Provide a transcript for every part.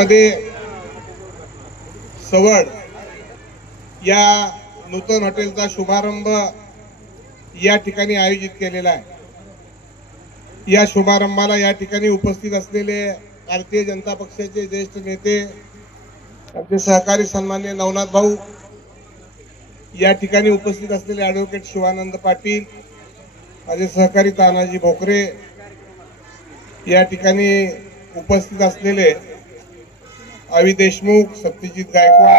त्यामध्ये सवड या नूतन हॉटेलचा शुभारंभ या ठिकाणी आयोजित केलेला आहे। या शुभारंभाला या ठिकाणी उपस्थित असलेले भारतीय जनता पक्षाचे ज्येष्ठ नेते, आमचे सहकारी सन्माननीय नवनाथ भाऊ, या ठिकाणी उपस्थित असलेले ॲडव्होकेट शिवानंद पाटील, माझे सहकारी तानाजी भोकरे, या ठिकाणी उपस्थित असलेले अवी देशमुख, सत्यजित गायकवाड,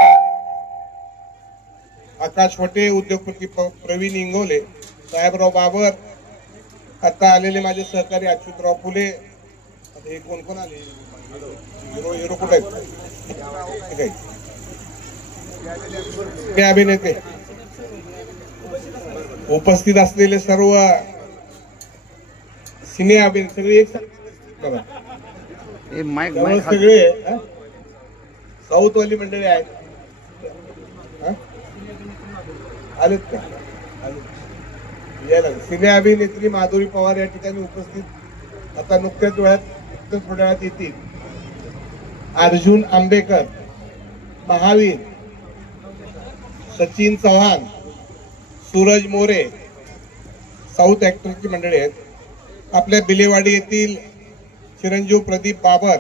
आकाश फटे, उद्योगपती प्रवीण इंगोले, साहेबराव बाबर, आता आलेले माझे सहकारी अच्युतराव फुले, हे कोण कोण आले, हिरो कुठे आहेत, ते अभिनेते, उपस्थित असलेले सर्व सिने अभिनेते सगळे एक बघा, सगळे साऊथ वाली मंडळी आहेत, आलेत का? यायला सिने अभिनेत्री माधुरी पवार या ठिकाणी उपस्थित, आता नुकत्याच वेळात थोड्या वेळात येतील। अर्जुन आंबेकर, महावीर, सचिन चव्हाण, सूरज मोरे, साऊथ ऍक्टरची मंडळी आहेत। आपल्या बिलेवाडी येथील चिरंजीव प्रदीप बाबर,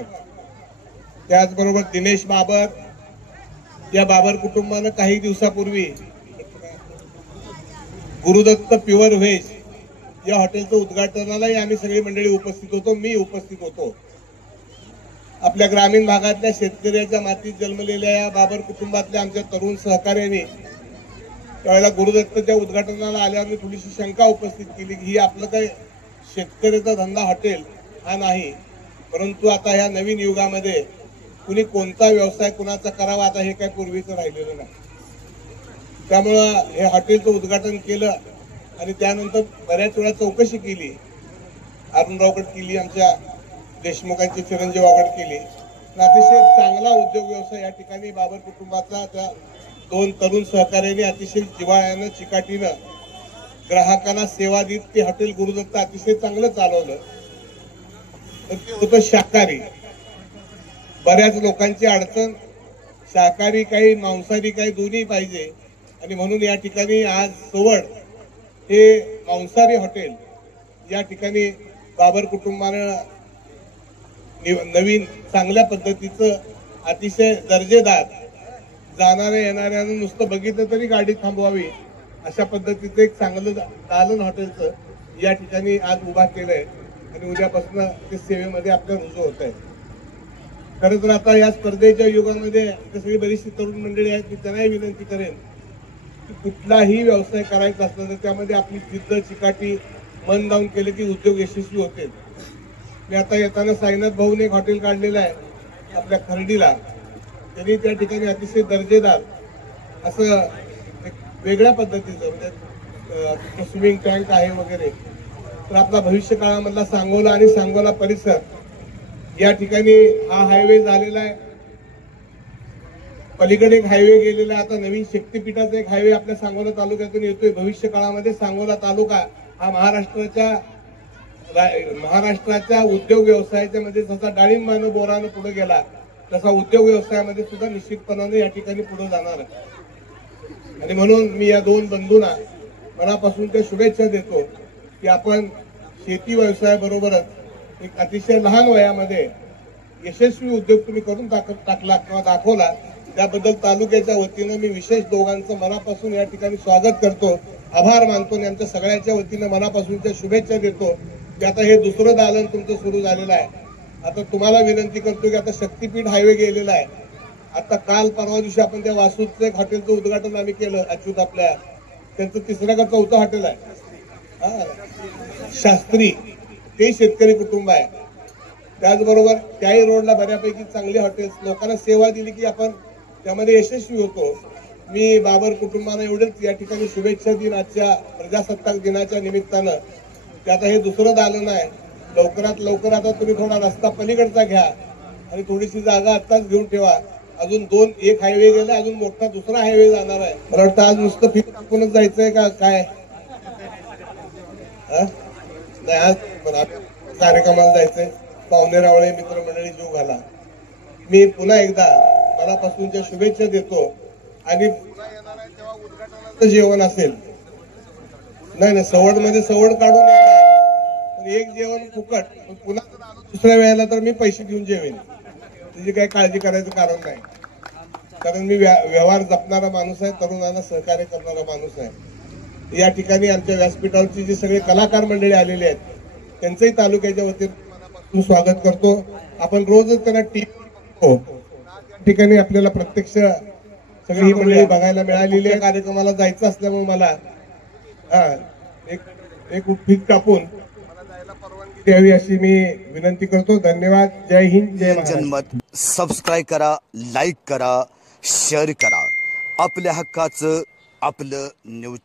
त्याचबरोबर दिनेश बाबर, या बाबर कुटुंबानं काही दिवसापूर्वी गुरुदत्त प्युअर व्हेज या हॉटेलचं उद्घाटनालाही आम्ही सगळी मंडळी उपस्थित होतो, मी उपस्थित होतो। आपल्या ग्रामीण भागातल्या शेतकऱ्याच्या मातीत जन्मलेल्या या बाबर कुटुंबातल्या आमच्या तरुण सहकार्याने त्यावेळेला गुरुदत्तच्या उद्घाटनाला आल्यावर मी थोडीशी शंका उपस्थित केली की ही आपलं काय शेतकऱ्याचा धंदा हॉटेल हा नाही, परंतु आता ह्या नवीन युगामध्ये कुणी कोणता व्यवसाय कुणाचा करावा आता हे काय पूर्वीचं राहिलेलं नाही। त्यामुळं हे हॉटेलचं उद्घाटन केलं आणि त्यानंतर बऱ्याच वेळा चौकशी केली, अरुणरावगड केली, आमच्या देशमुखांची चिरंजीवागड केली। अतिशय चांगला उद्योग व्यवसाय या ठिकाणी बाबर कुटुंबाचा त्या दोन तरुण सहकार्याने अतिशय जिव्हाळ्यानं चिकाटीनं ग्राहकांना सेवा देत ते हॉटेल गुरुदत्त अतिशय चांगलं चालवलं। ते होतं शाकाहारी, बऱ्याच लोकांची अडचण शाकाहारी काही मांसाहारी काही दोन्ही पाहिजे, आणि म्हणून या ठिकाणी आज सवड हे मांसाहारी हॉटेल या ठिकाणी बाबर कुटुंबानं नवीन चांगल्या पद्धतीचं अतिशय दर्जेदार, जाणाऱ्या येणाऱ्यांना नुसतं बघितलं तरी गाडी थांबवावी अशा पद्धतीचं एक चांगलं दालन हॉटेलचं या ठिकाणी आज उभा केलंय आणि उद्यापासून ते सेवेमध्ये आपल्या रुजू होत आहे। खरं तर आता या स्पर्धेच्या युगामध्ये सगळी बरीचशी तरुण मंडळी आहेत, मी त्यांनाही विनंती करेन की कुठलाही व्यवसाय करायचा असला तर त्यामध्ये आपली जिद्द चिकाटी मन लावून केले की उद्योग यशस्वी होते। मी आता येताना साईनाथ भाऊने एक हॉटेल काढलेलं आहे आपल्या खर्डीला, त्यांनी त्या ठिकाणी अतिशय दर्जेदार असं एक वेगळ्या पद्धतीचं म्हणजे स्विमिंग टँक आहे वगैरे। तर आपला भविष्य काळामधला सांगोला आणि सांगोला परिसर या ठिकाणी हा हायवे झालेला आहे, पलीकडे एक हायवे गेलेला आहे, आता नवीन शक्तीपीठाचा एक हायवे आपल्या सांगोला तालुक्यातून येतोय। भविष्य काळामध्ये सांगोला तालुका हा महाराष्ट्राच्या उद्योग व्यवसायाच्या मध्ये जसा डाळिंबानं बोरानं पुढे गेला तसा उद्योग व्यवसायामध्ये सुद्धा निश्चितपणाने या ठिकाणी पुढे जाणार आहे। आणि म्हणून मी या दोन बंधूंना मनापासून त्या शुभेच्छा देतो की आपण शेती व्यवसायाबरोबरच एक अतिशय लहान वयामध्ये यशस्वी उद्योग तुम्ही करून टाकला किंवा दाखवला, त्याबद्दल तालुक्याच्या वतीनं मी विशेष दोघांचं मनापासून या ठिकाणी स्वागत करतो, आभार मानतो आणि आमच्या सगळ्यांच्या वतीनं मनापासूनच्या शुभेच्छा देतो की आता हे दुसरं दालन तुमचं सुरू झालेलं आहे। आता तुम्हाला विनंती करतो की आता शक्तीपीठ हायवे गेलेला आहे, आता काल परवा दिवशी आपण त्या वासूचं एक हॉटेलचं उद्घाटन आम्ही केलं, अच्युत आपल्या त्यांचं तिसरं का चौथं हॉटेल आहे शास्त्री, ते शेतकरी कुटुंब आहे। त्याचबरोबर त्याही रोडला बऱ्यापैकी चांगले हॉटेल्स, लोकांना सेवा दिली की आपण त्यामध्ये यशस्वी होतो। मी बाबर कुटुंबाला एवढेच या ठिकाणी शुभेच्छा देईन आजच्या प्रजासत्ताक दिनाच्या निमित्तानं की आता हे दुसरं दालन आहे, लवकरात लवकर आता तुम्ही थोडा रस्ता पलीकडचा घ्या आणि थोडीशी जागा आत्ताच घेऊन ठेवा, अजून एक हायवे गेला, अजून मोठा दुसरा हायवे जाणार आहे। मला वाटतं आज नुसतं फी टाकूनच जायचंय का काय? नाही, आज कार्यक्रमाला जायचंय, पाहुणे रावळे मित्रमंडळी जीव घाला। मी पुन्हा एकदा मनापासूनच्या शुभेच्छा देतो. आणि पुन्हा येणार आहे तेव्हा उद्घाटनाचं जेवण असेल. नाही सवड मध्ये सवड काढून येणार, पण एक जेवण फुकट. पण पुन्हा जर आलो दुसऱ्या वेळेला तर मी पैसे देऊन जेवेन. त्याची काही काळजी करायचं कारण नाही, कारण मी व्यवहार जपणारा माणूस आहे, तरुणांना सहकार्य करणारा माणूस आहे. या ठिकाणी आमच्या व्यासपीठावरची जी सगळे कलाकार मंडळी आलेले आहेत त्यांचंही तालुक्याच्या वतीने स्वागत करतो. आपण रोजच त्यांना टीव्हीवर बघतो, ठिकाणी आपल्याला प्रत्यक्ष सगळी ही मंडळी बघायला मिळालेली आहे. कार्यक्रमाला जायचं असल्यामुळे मला एक फीत कापून मला जायला परवानगी द्यावी अशी मी विनंती करतो. धन्यवाद. जय हिंद, जय महाराष्ट्र. जनमत सबस्क्राईब करा, लाईक करा, शेअर करा. आपल्या हक्काचं आपलं न्यूज.